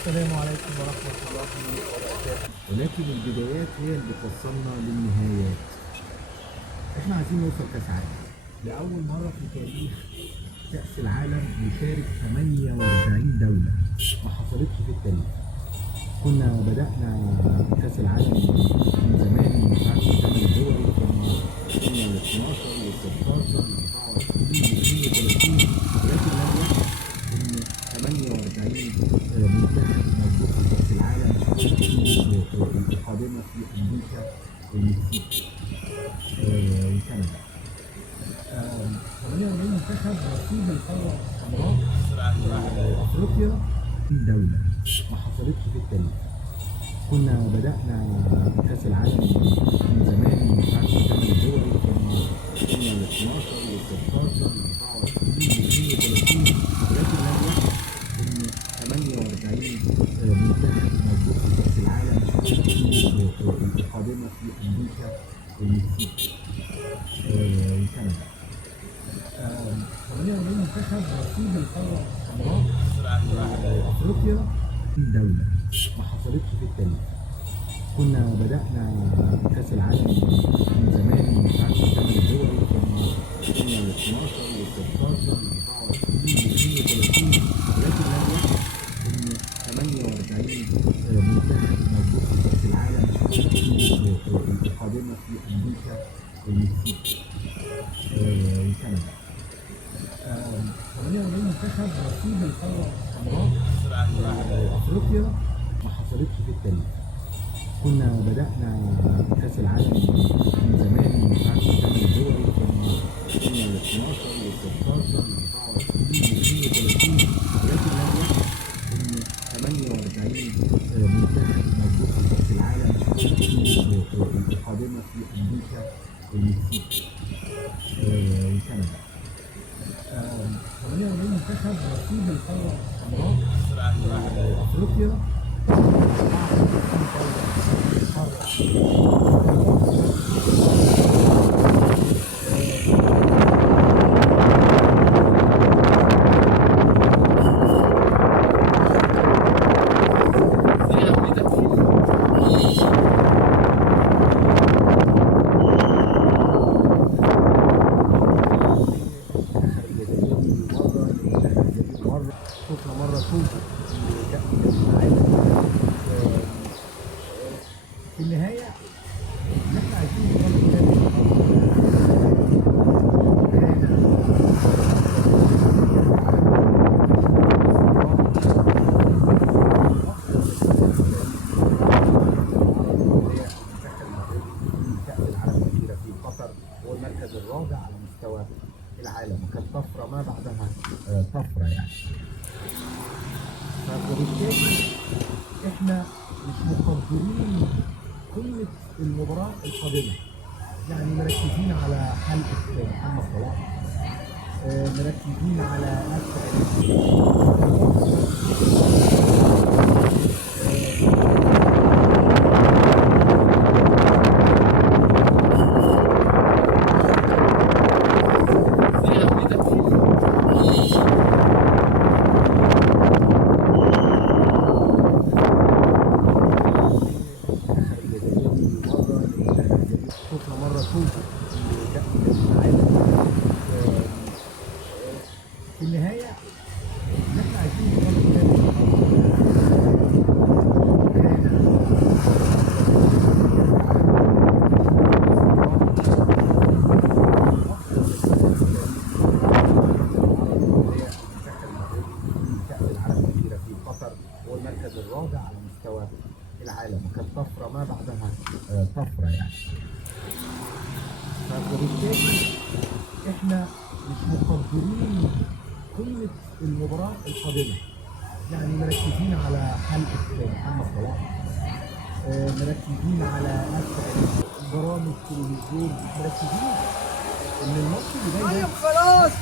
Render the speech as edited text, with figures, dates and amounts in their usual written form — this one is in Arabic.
السلام عليكم ورحمة الله وبركاته. ولكن البدايات هي اللي بتوصلنا للنهايات. احنا عايزين نوصل كاس عالم. لأول مرة في تاريخ كأس العالم يشارك 48 دولة، ما حصلتش في التاريخ. كنا بدأنا كأس العالم من زمان من بعد 8 دول، ثم ال 12 وال 16 وال 24 وال 32، ولكن لم يحدث ان 48 منتخب موجود في كأس العالم القادمة في أمريكا والمكسيك وكندا. 48 منتخب نصيب القارة الحمراء أفريقيا من دولة، ما حصلتش في التاريخ. كنا بدأنا كأس العالم من زمان من بعد 8 دول، ثم ال 12 وال 16 وال 24 وال 32، ولكن لم يحدث ان 48 منتخب موجود في كأس العالم القادمة في أمريكا والمكسيك وكندا. 48 منتخب نصيب القارة الحمراء أفريقيا من دولة، ما حصلتش في التاريخ. كنا بدأنا كأس العالم من زمان من بعد 8 دول، ثم ال 12 وال 16 وال 24 وال 32، ولكن لم يحدث ان 48 منتخب موجود في كأس العالم القادمة في أمريكا والمكسيك وكندا. 48 منتخب نصيب القارة الحمراء أفريقيا، ما حصلتش في التاريخ. كنا بدأنا كأس العالم من زمان من بعد 8 دول، ثم ال 12 وال 16 وال 24 وال 32، ولكن لم يحدث ان 48 منتخب موجود في كأس العالم القادمة في أمريكا والمكسيك وكندا. 48 منتخب نصيب القارة الحمراء أفريقيا. النهايه اللي احنا عايزين نوصل كأس العالم الأخيرة في قطر هو المركز الرابع على مستوى العالم، وكانت طفرة ما بعدها طفرة يعني. فبالتالي احنا مش مقدرين قيمة المباراة القادمة، يعني مركزين على حلقة محمد صلاح، مركزين على شفنا مرة شوط كأس العالم. في النهاية اللي احنا عايزين كأس العالم الأخيرة في قطر هو المركز الرابع على مستوى العالم، وكانت طفرة ما بعدها طفرة يعني. فبالتالي احنا مش مقدرين قيمة المباراة القادمة، يعني مركزين على حلقة محمد صلاح، مركزين على برامج تلفزيون، مركزين ان الماتش اللي جاي ده طيب خلاص.